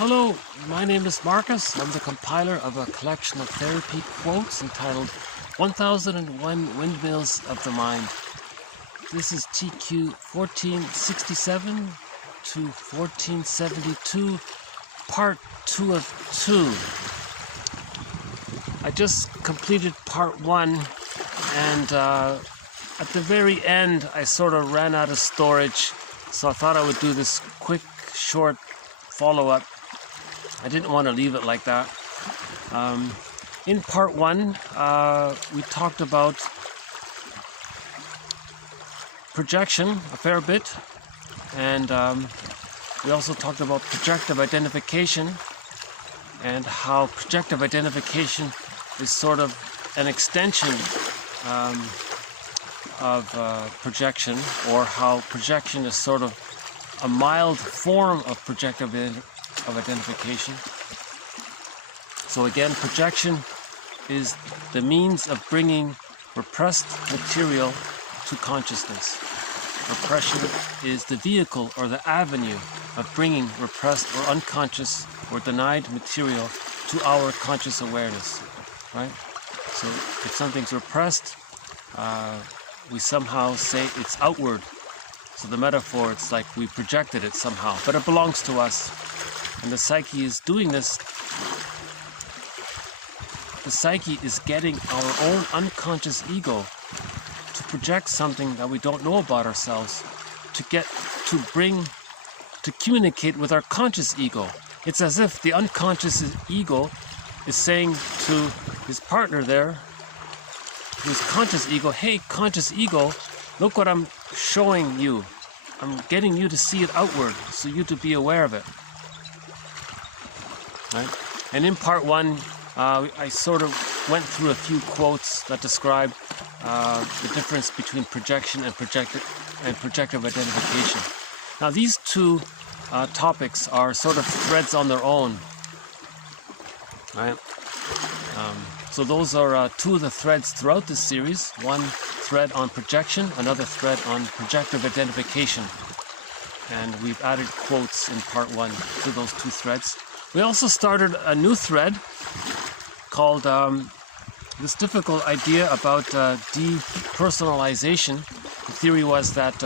Hello, my name is Marcus. I'm the compiler of a collection of therapy quotes entitled 1001 Windmills of the Mind. This is TQ 1467 to 1472, part 2 of 2. I just completed part 1, and at the very end I sort of ran out of storage, so I thought I would do this quick, short follow-up. I didn't want to leave it like that. In part 1, we talked about projection a fair bit, and we also talked about projective identification and how projective identification is sort of an extension of projection, or how projection is sort of a mild form of projective identification. So again, projection is the means of bringing repressed material to consciousness. Repression is the vehicle or the avenue of bringing repressed or unconscious or denied material to our conscious awareness, right? So if something's repressed, we somehow say it's outward. So the metaphor, it's like we projected it somehow, but it belongs to us. And the psyche is doing this. The psyche is getting our own unconscious ego to project something that we don't know about ourselves, to communicate with our conscious ego. It's as if the unconscious ego is saying to his partner there, his conscious ego, hey, conscious ego, look what I'm showing you. I'm getting you to see it outward, so you to be aware of it. Right? And in part 1, I sort of went through a few quotes that describe the difference between projection and projective identification. Now these two topics are sort of threads on their own, right? So those are two of the threads throughout this series. One thread on projection, another thread on projective identification. And we've added quotes in part 1 to those two threads. We also started a new thread called this difficult idea about depersonalization. The theory was that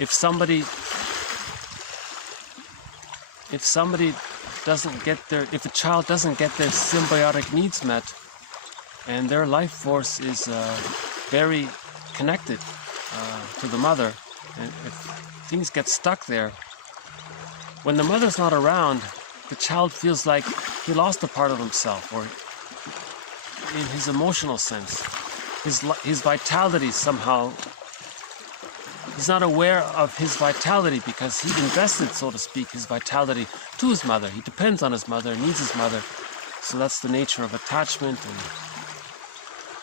if a child doesn't get their symbiotic needs met, and their life force is very connected to the mother, and if things get stuck there, when the mother's not around, the child feels like he lost a part of himself, or in his emotional sense, his vitality somehow, he's not aware of his vitality because he invested, so to speak, his vitality to his mother. He depends on his mother, needs his mother. So that's the nature of attachment. And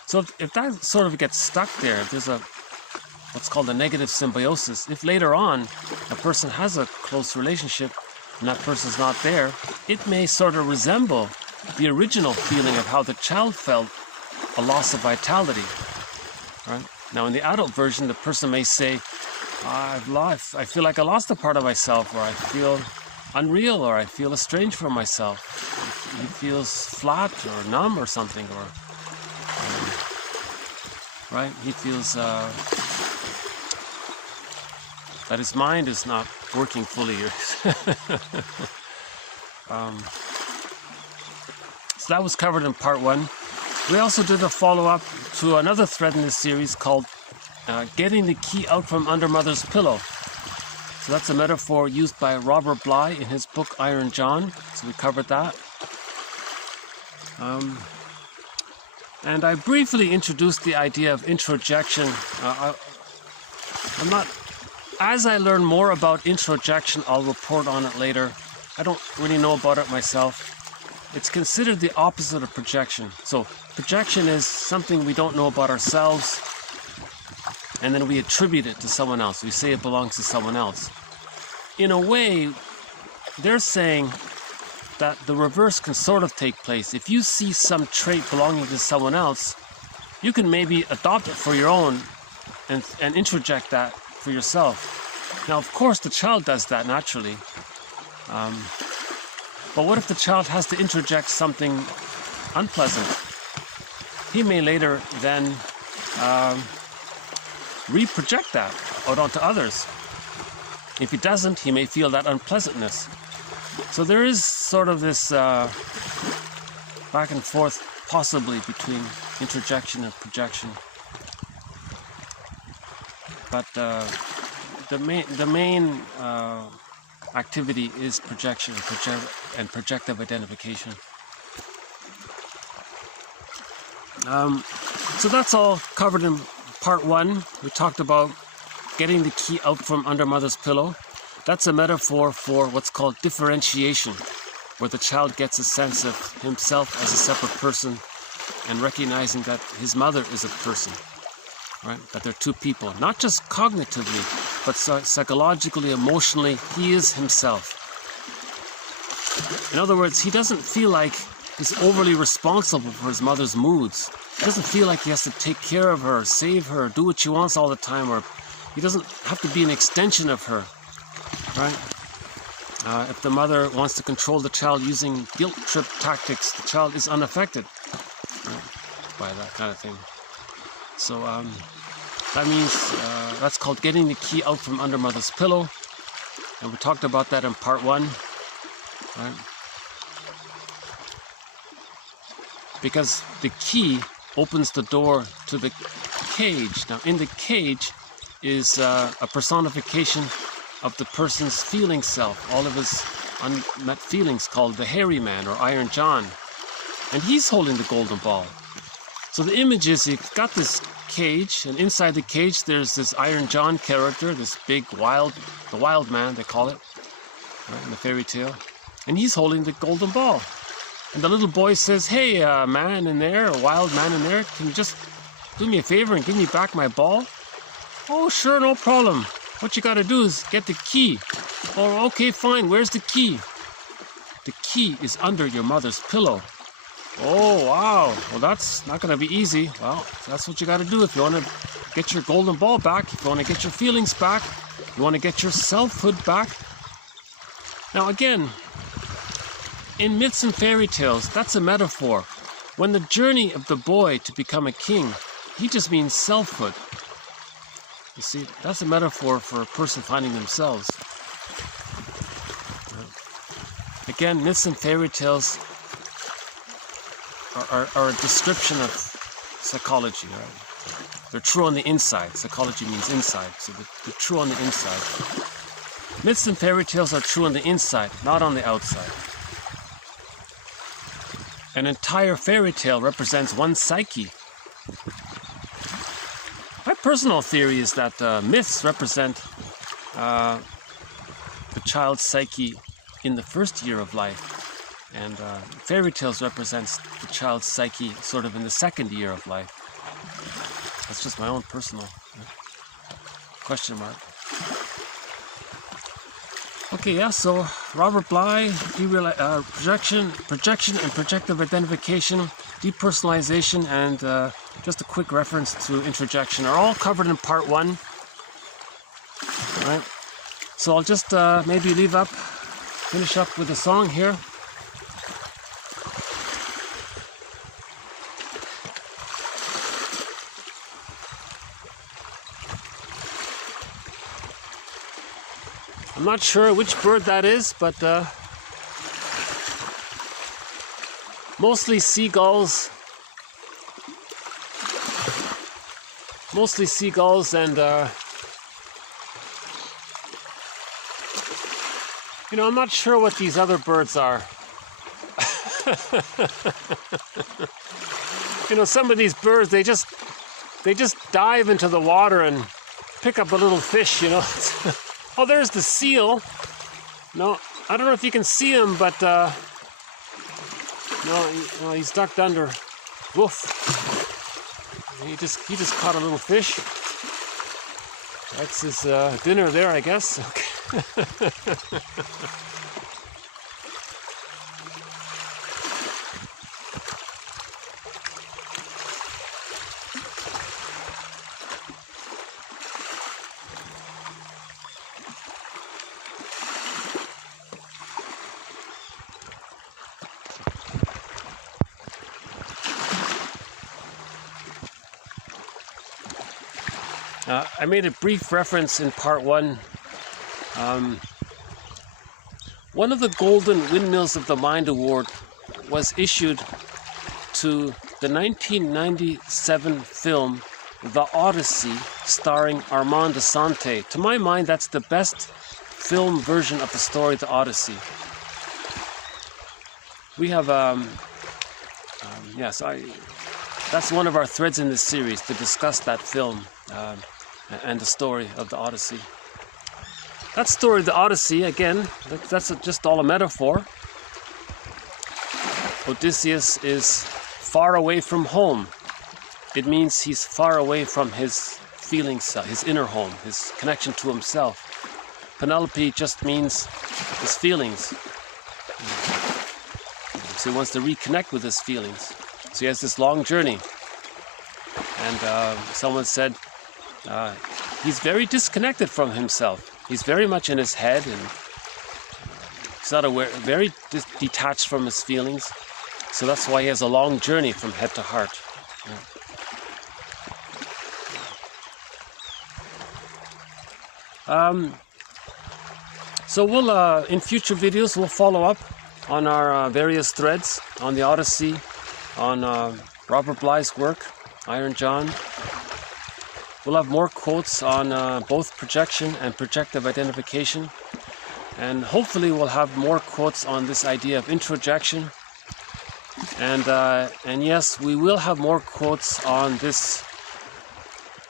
so if that sort of gets stuck there, there's what's called a negative symbiosis. If later on a person has a close relationship and that person's not there, it may sort of resemble the original feeling of how the child felt a loss of vitality, right? Now in the adult version, the person may say, I feel like I lost a part of myself, or I feel unreal, or I feel estranged from myself. He feels flat or numb or something, or right? He feels that his mind is not working fully. So that was covered in part 1. We also did a follow-up to another thread in this series called getting the key out from under mother's pillow. So that's a metaphor used by Robert Bly in his book Iron John. So we covered that. And I briefly introduced the idea of introjection. As I learn more about introjection, I'll report on it later. I don't really know about it myself. It's considered the opposite of projection. So projection is something we don't know about ourselves, and then we attribute it to someone else. We say it belongs to someone else. In a way, they're saying that the reverse can sort of take place. If you see some trait belonging to someone else, you can maybe adopt it for your own and introject that for yourself. Now, of course, the child does that naturally. But what if the child has to interject something unpleasant? He may later then reproject that out onto others. If he doesn't, he may feel that unpleasantness. So there is sort of this back and forth possibly between interjection and projection. But the main activity is projection and projective identification. So that's all covered in part 1. We talked about getting the key out from under mother's pillow. That's a metaphor for what's called differentiation, where the child gets a sense of himself as a separate person and recognizing that his mother is a person, right? That they're two people, not just cognitively, but psychologically, emotionally, he is himself. In other words, he doesn't feel like he's overly responsible for his mother's moods. He doesn't feel like he has to take care of her, save her, do what she wants all the time, or he doesn't have to be an extension of her, right? If the mother wants to control the child using guilt trip tactics, the child is unaffected, right, by that kind of thing. So that means that's called getting the key out from under mother's pillow, and we talked about that in part 1, right? Because the key opens the door to the cage. Now, in the cage is a personification of the person's feeling self, all of his unmet feelings, called the hairy man or Iron John. And he's holding the golden ball. So the image is you've got this cage, and inside the cage there's this Iron John character, this big the wild man they call it, right, in the fairy tale. And he's holding the golden ball. And the little boy says, "Hey, man in there, a wild man in there, can you just do me a favor and give me back my ball?" "Oh, sure, no problem. What you gotta do is get the key." "Oh, okay, fine. Where's the key?" "The key is under your mother's pillow." "Oh, wow. Well, that's not gonna be easy." "Well, that's what you gotta do if you wanna get your golden ball back, if you wanna get your feelings back, if you wanna get your selfhood back." Now, again, in myths and fairy tales, that's a metaphor. When the journey of the boy to become a king, he just means selfhood. You see, that's a metaphor for a person finding themselves. Again, myths and fairy tales are a description of psychology, right? They're true on the inside. Psychology means inside, so they're true on the inside. Myths and fairy tales are true on the inside, not on the outside. An entire fairy tale represents one psyche. My personal theory is that myths represent the child's psyche in the first year of life, and fairy tales represents the child's psyche sort of in the second year of life. That's just my own personal question mark. Okay, yeah, so Robert Bly, projection and projective identification, depersonalization, and just a quick reference to introjection are all covered in part 1. All right, so I'll just maybe finish up with a song here. I'm not sure which bird that is, but mostly seagulls. And you know, I'm not sure what these other birds are. You know, some of these birds, they just dive into the water and pick up a little fish, you know. Oh, there's the seal. No, I don't know if you can see him, but no, he's ducked under. Woof. He just caught a little fish. That's his dinner there, I guess. Okay. I made a brief reference in part 1. One of the Golden Windmills of the Mind Award was issued to the 1997 film The Odyssey, starring Armand Assante. To my mind, that's the best film version of the story, The Odyssey. We have, that's one of our threads in this series, to discuss that film and the story of the Odyssey. That story, the Odyssey, again, that's just all a metaphor. Odysseus is far away from home. It means he's far away from his feelings, his inner home, his connection to himself. Penelope just means his feelings. So he wants to reconnect with his feelings. So he has this long journey. And someone said he's very disconnected from himself. He's very much in his head, and he's not aware, very detached from his feelings. So that's why he has a long journey from head to heart. So we'll, in future videos, we'll follow up on our various threads on the Odyssey, on Robert Bly's work, Iron John. We'll have more quotes on both projection and projective identification. And hopefully we'll have more quotes on this idea of introjection. And yes, we will have more quotes on this.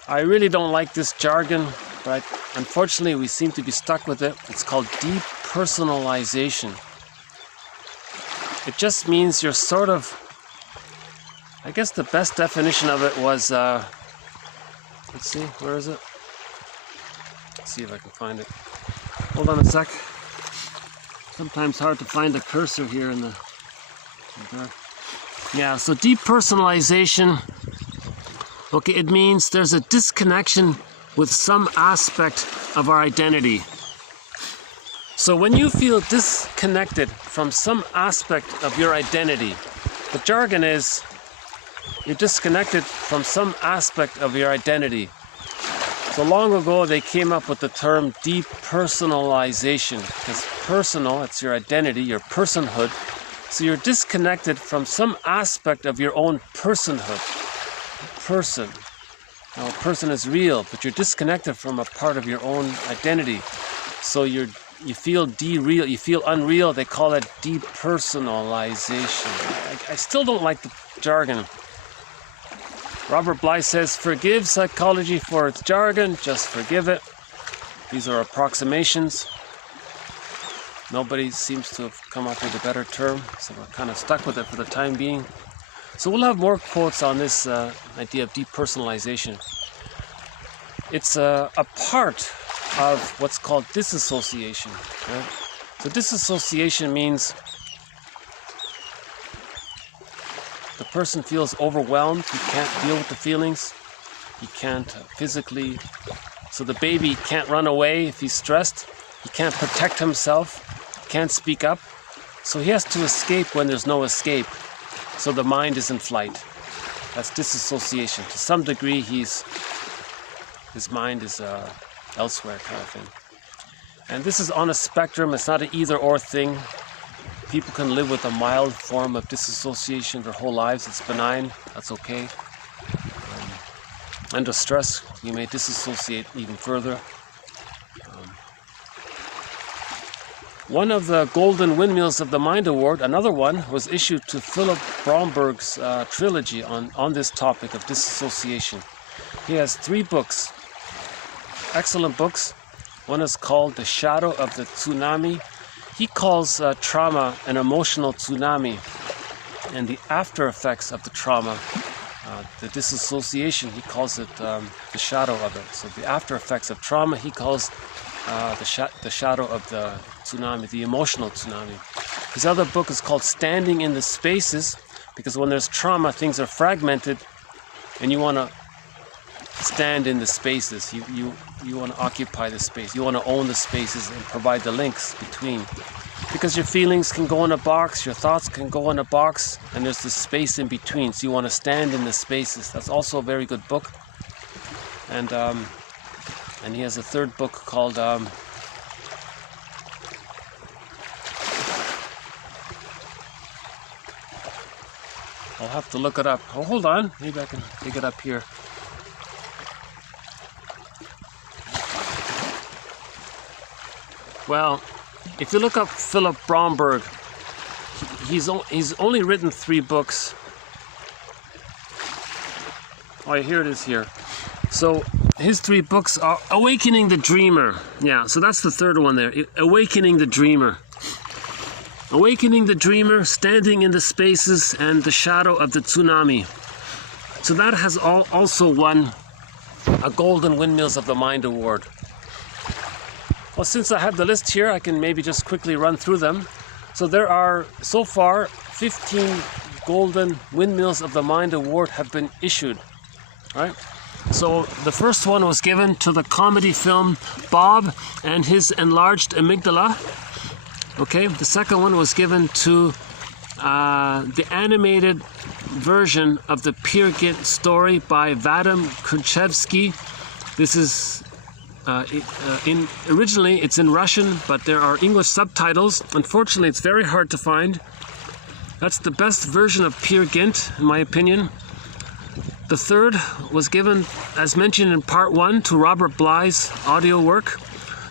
I really don't like this jargon, but unfortunately we seem to be stuck with it. It's called depersonalization. It just means you're sort of, I guess the best definition of it was, let's see, where is it? Let's see if I can find it. Hold on a sec. Sometimes hard to find the cursor here in the dark. Yeah, so depersonalization, okay, it means there's a disconnection with some aspect of our identity. So when you feel disconnected from some aspect of your identity, the jargon is you're disconnected from some aspect of your identity. So long ago they came up with the term depersonalization, because personal, it's your identity, your personhood. So you're disconnected from some aspect of your own personhood. Person. Now a person is real, but you're disconnected from a part of your own identity. So you feel de-real, you feel unreal. They call it depersonalization. I still don't like the jargon. Robert Bly says, forgive psychology for its jargon, just forgive it. These are approximations. Nobody seems to have come up with a better term, so we're kind of stuck with it for the time being. So we'll have more quotes on this idea of depersonalization. It's a part of what's called disassociation. Right? So disassociation means the person feels overwhelmed, he can't deal with the feelings, he can't physically, so the baby can't run away if he's stressed, he can't protect himself, he can't speak up, so he has to escape when there's no escape, so the mind is in flight. That's disassociation. To some degree, his mind is elsewhere kind of thing. And this is on a spectrum, it's not an either-or thing. People can live with a mild form of disassociation their whole lives. It's benign. That's okay. Under stress, you may disassociate even further. One of the Golden Windmills of the Mind Award, another one, was issued to Philip Bromberg's trilogy on this topic of disassociation. He has 3 books, excellent books. One is called The Shadow of the Tsunami. He calls trauma an emotional tsunami, and the after effects of the trauma, the disassociation, he calls it the shadow of it. So the after effects of trauma, he calls the shadow of the tsunami, the emotional tsunami. His other book is called Standing in the Spaces, because when there's trauma, things are fragmented, and you want to stand in the spaces. You want to occupy the space. You want to own the spaces and provide the links between. Because your feelings can go in a box, your thoughts can go in a box, and there's this space in between. So you want to stand in the spaces. That's also a very good book. And And he has a third book called I'll have to look it up. Oh, hold on, maybe I can dig it up here. Well, if you look up Philip Bromberg, he's only written 3 books. Oh, here it is here. So his 3 books are Awakening the Dreamer. Yeah, so that's the third one there. Awakening the Dreamer. Awakening the Dreamer, Standing in the Spaces, and The Shadow of the Tsunami. So that has also won a Golden Windmills of the Mind Award. Well, since I have the list here, I can maybe just quickly run through them. So there are, so far, 15 Golden Windmills of the Mind Award have been issued. Right? So the first one was given to the comedy film Bob and His Enlarged Amygdala. Okay, the second one was given to the animated version of the Peer Gynt story by Vadim Krzyzewski. This is originally it's in Russian, but there are English subtitles. Unfortunately, it's very hard to find. That's the best version of Peer Gynt, in my opinion. The third was given, as mentioned in part 1, to Robert Bly's audio work.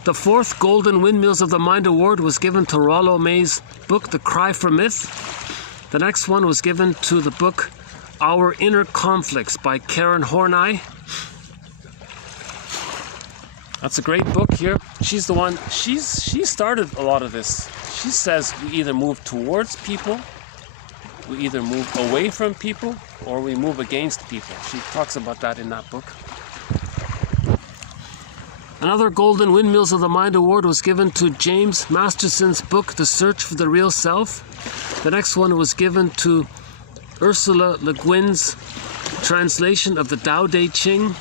The fourth Golden Windmills of the Mind Award was given to Rollo May's book, The Cry for Myth. The next one was given to the book, Our Inner Conflicts by Karen Horney. That's a great book here. She's the one, she started a lot of this. She says we either move towards people, we either move away from people, or we move against people. She talks about that in that book. Another Golden Windmills of the Mind Award was given to James Masterson's book, The Search for the Real Self. The next one was given to Ursula Le Guin's translation of the Tao Te Ching.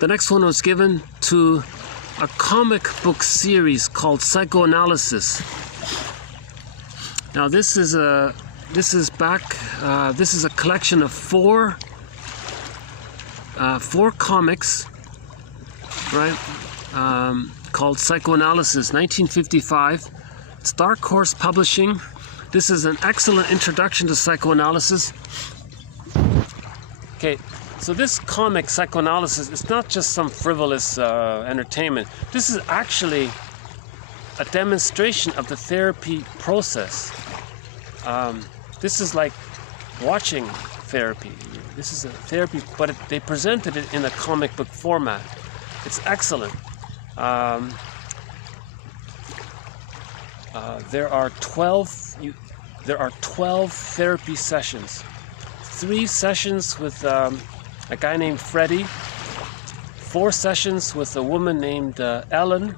The next one was given to a comic book series called Psychoanalysis. Now this is a collection of four comics, right? Called Psychoanalysis, 1955. It's Dark Horse Publishing. This is an excellent introduction to psychoanalysis. Okay, so this comic, Psychoanalysis, it's not just some frivolous entertainment. This is actually a demonstration of the therapy process. This is like watching therapy. This is a therapy, but they presented it in a comic book format. It's excellent. There are 12 therapy sessions. 3 sessions with a guy named Freddie, 4 sessions with a woman named Ellen,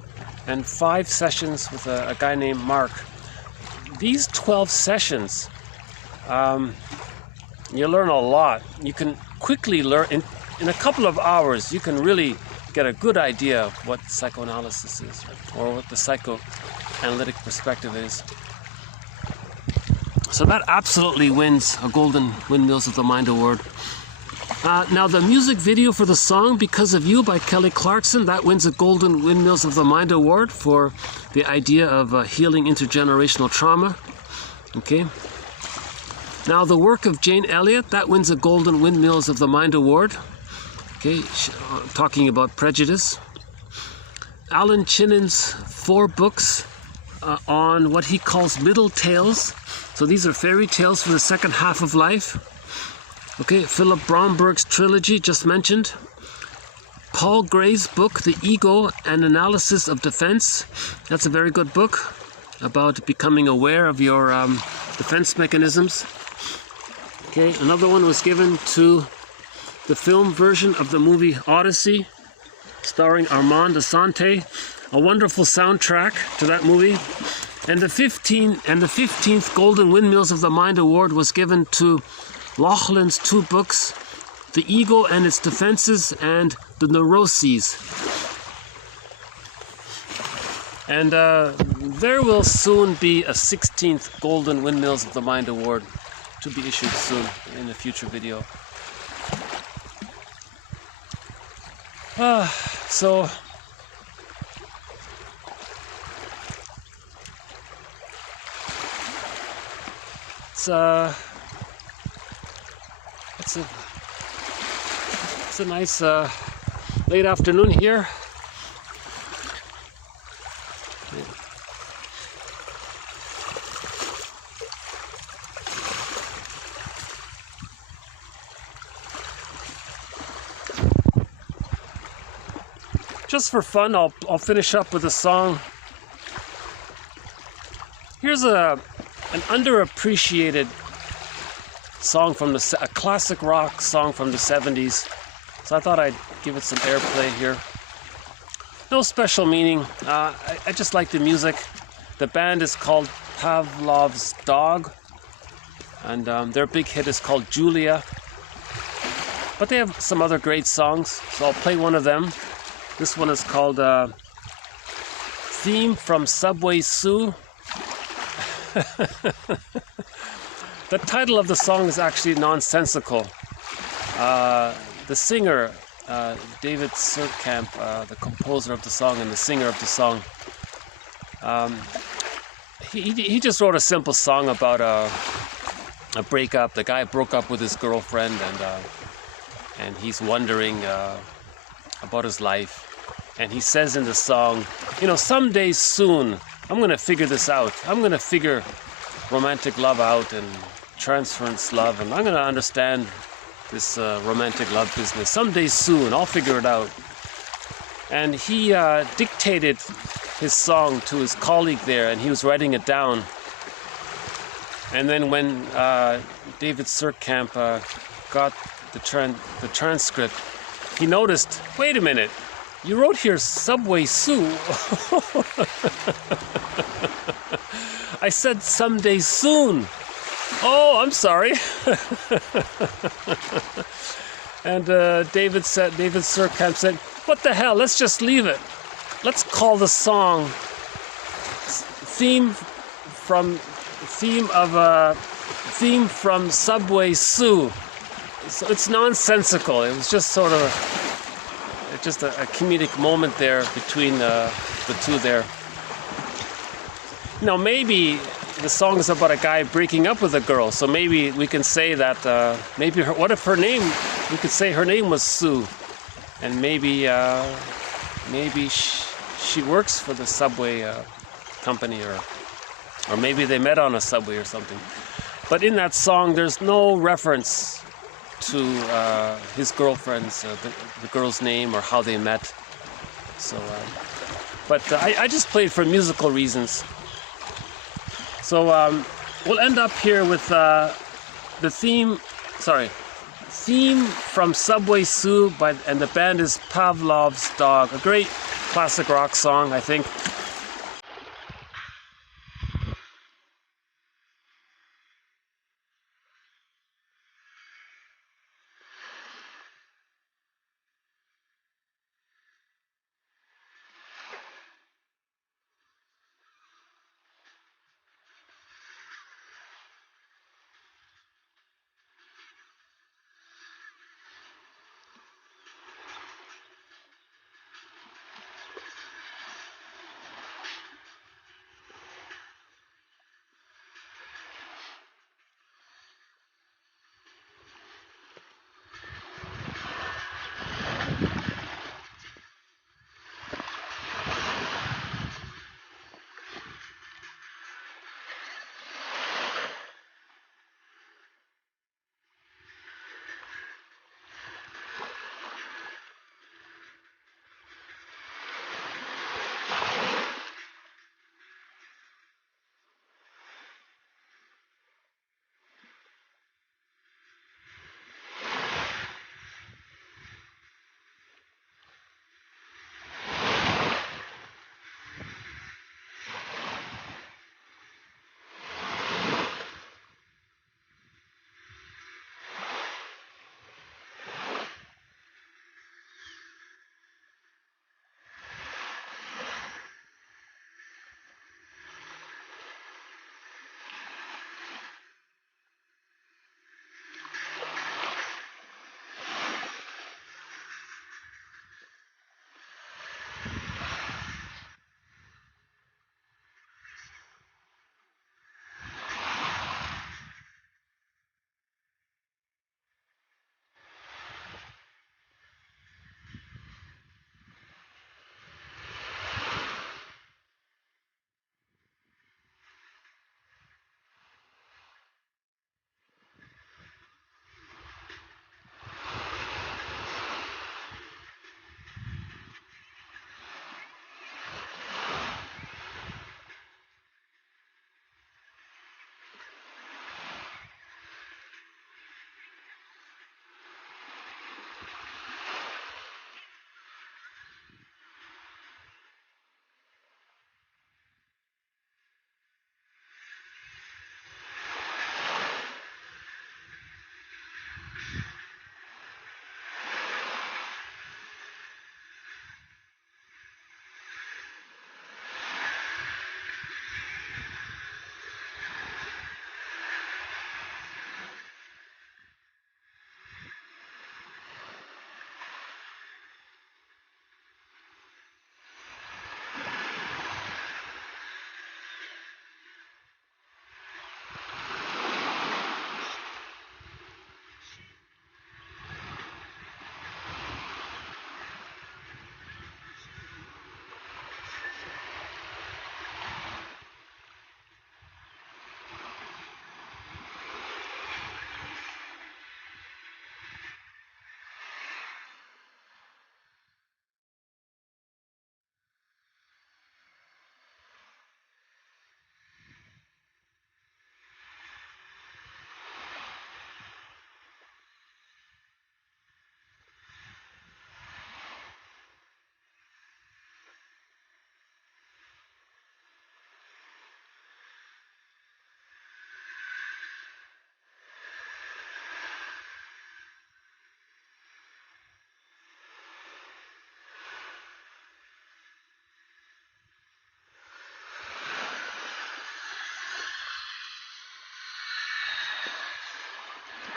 and 5 sessions with a guy named Mark. These 12 sessions, you learn a lot. You can quickly learn, in a couple of hours, you can really get a good idea of what psychoanalysis is, or what the psychoanalytic perspective is. So that absolutely wins a Golden Windmills of the Mind Award. Now the music video for the song Because of You by Kelly Clarkson, that wins a Golden Windmills of the Mind Award for the idea of healing intergenerational trauma. Okay. Now the work of Jane Elliott, that wins a Golden Windmills of the Mind Award. Okay, talking about prejudice. Alan Chinnon's 4 books on what he calls middle tales. So these are fairy tales for the second half of life. Okay, Philip Bromberg's trilogy, just mentioned. Paul Gray's book, The Ego and Analysis of Defense. That's a very good book about becoming aware of your defense mechanisms. Okay, another one was given to the film version of the movie Odyssey, starring Armand Assante. A wonderful soundtrack to that movie. And the 15th Golden Windmills of the Mind Award was given to Laughlin's 2 books, The Ego and Its Defenses and The Neuroses. And there will soon be a 16th Golden Windmills of the Mind Award to be issued soon in a future video. So it's a nice late afternoon here. Just for fun, I'll finish up with a song. Here's an underappreciated song from a classic rock song from the 70s. So I thought I'd give it some airplay here. No special meaning. I just like the music. The band is called Pavlov's Dog, and their big hit is called Julia. But they have some other great songs, so I'll play one of them. This one is called Theme from Subway Sue. The title of the song is actually nonsensical. The singer, David Surkamp, the composer of the song and the singer of the song, he just wrote a simple song about a breakup. The guy broke up with his girlfriend, and he's wondering about his life. And he says in the song, you know, someday soon I'm going to figure this out. I'm going to figure romantic love out and transference love, and I'm going to understand this romantic love business. Someday soon I'll figure it out. And he dictated his song to his colleague there, and he was writing it down. And then when David Surkamp got the transcript, he noticed, wait a minute, you wrote here Subway Sue. I said someday soon. Oh, I'm sorry. And David Surkamp said, what the hell, let's just leave it. Let's call the song Theme from Subway Sue. So it's nonsensical. It was just sort of a comedic moment there between the two there. You know, maybe the song is about a guy breaking up with a girl, so maybe we can say that what if her name, we could say her name was Sue, and maybe she works for the subway company, or maybe they met on a subway or something. But in that song there's no reference to his girlfriend's, the girl's name or how they met. So, but I just played for musical reasons. So we'll end up here with the theme from Subway Sue and the band is Pavlov's Dog. A great classic rock song, I think.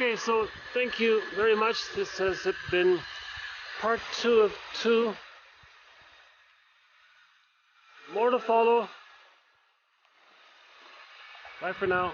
Okay, so thank you very much. This has been part 2 of 2. More to follow. Bye for now.